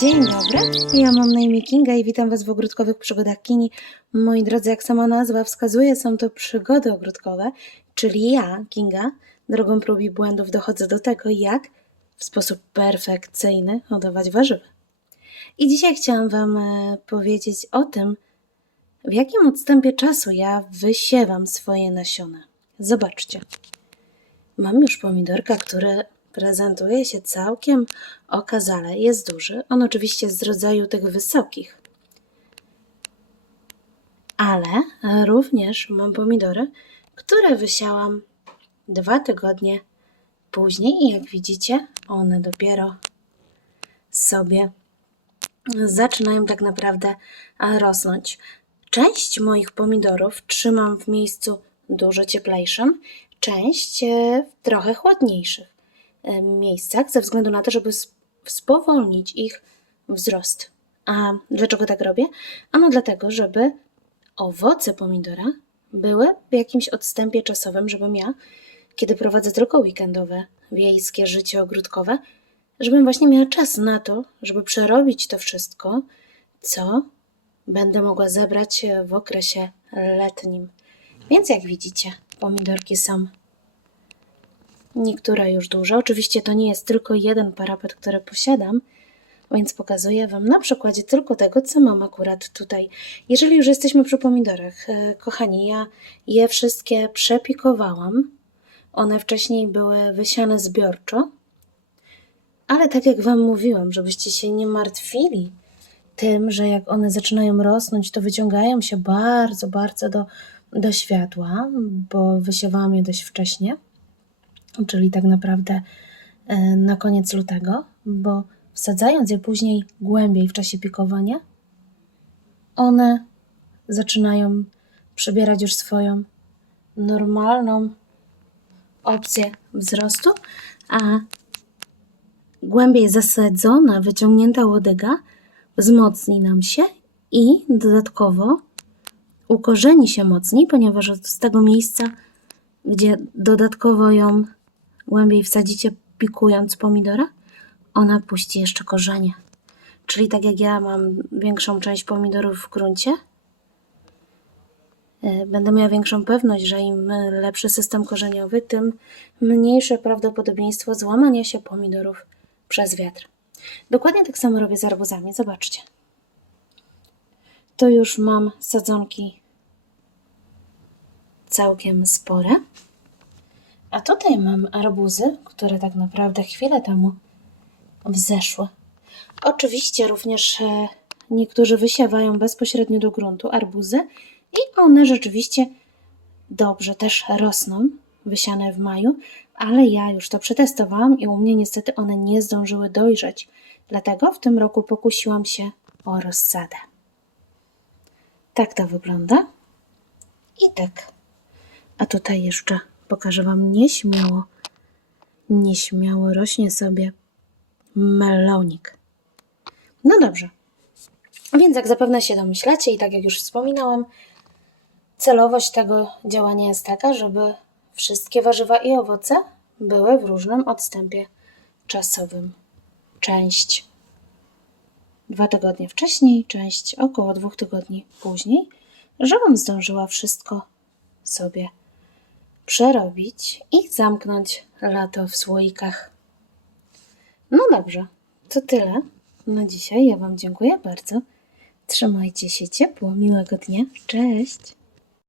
Dzień dobry, ja mam na imię Kinga i witam Was w ogródkowych przygodach Kini. Moi drodzy, jak sama nazwa wskazuje, są to przygody ogródkowe, czyli ja, Kinga, drogą prób i błędów dochodzę do tego, jak w sposób perfekcyjny hodować warzywa. I dzisiaj chciałam Wam e, powiedzieć o tym, w jakim odstępie czasu ja wysiewam swoje nasiona. Zobaczcie. Mam już pomidorka, który prezentuje się całkiem okazale. Jest duży. On oczywiście z rodzaju tych wysokich. Ale również mam pomidory, które wysiałam dwa tygodnie później i jak widzicie, one dopiero sobie zaczynają tak naprawdę e, rosnąć. Część moich pomidorów trzymam w miejscu dużo cieplejszym, część e, w trochę chłodniejszych e, miejscach, ze względu na to, żeby spowolnić ich wzrost. A dlaczego tak robię? Ano dlatego, żeby owoce pomidora były w jakimś odstępie czasowym, żebym ja, kiedy prowadzę tylko weekendowe, wiejskie życie ogródkowe, żebym właśnie miała czas na to, żeby przerobić to wszystko, co będę mogła zebrać w okresie letnim. Więc jak widzicie, pomidorki są niektóre już duże. Oczywiście to nie jest tylko jeden parapet, który posiadam, więc pokazuję Wam na przykładzie tylko tego, co mam akurat tutaj. Jeżeli już jesteśmy przy pomidorach, e, kochani, ja je wszystkie przepikowałam. One wcześniej były wysiane zbiorczo, ale tak jak Wam mówiłam, żebyście się nie martwili tym, że jak one zaczynają rosnąć, to wyciągają się bardzo, bardzo do, do światła, bo wysiewałam je dość wcześnie, czyli tak naprawdę e, na koniec lutego, bo wsadzając je później głębiej w czasie pikowania, one zaczynają przybierać już swoją normalną opcję wzrostu, a głębiej zasadzona, wyciągnięta łodyga wzmocni nam się i dodatkowo ukorzeni się mocniej, ponieważ z tego miejsca, gdzie dodatkowo ją głębiej wsadzicie, pikując pomidora, ona puści jeszcze korzenie. Czyli tak jak ja mam większą część pomidorów w gruncie, e, będę miała większą pewność, że im lepszy system korzeniowy, tym mniejsze prawdopodobieństwo złamania się pomidorów przez wiatr. Dokładnie tak samo robię z arbuzami. Zobaczcie. Tu już mam sadzonki całkiem spore. A tutaj mam arbuzy, które tak naprawdę chwilę temu wzeszły. Oczywiście również e, niektórzy wysiewają bezpośrednio do gruntu arbuzy i one rzeczywiście dobrze też rosną, wysiane w maju, ale ja już to przetestowałam i u mnie niestety one nie zdążyły dojrzeć. Dlatego w tym roku pokusiłam się o rozsadę. Tak to wygląda. I tak. A tutaj jeszcze pokażę Wam nieśmiało, nieśmiało rośnie sobie melonik. No dobrze. Więc jak zapewne się domyślacie i tak jak już wspominałam, celowość tego działania jest taka, żeby wszystkie warzywa i owoce były w różnym odstępie czasowym. Część dwa tygodnie wcześniej, część około dwóch tygodni później, żebym zdążyła wszystko sobie przerobić i zamknąć lato w słoikach. No dobrze, to tyle na dzisiaj. Ja Wam dziękuję bardzo. Trzymajcie się ciepło, miłego dnia. Cześć!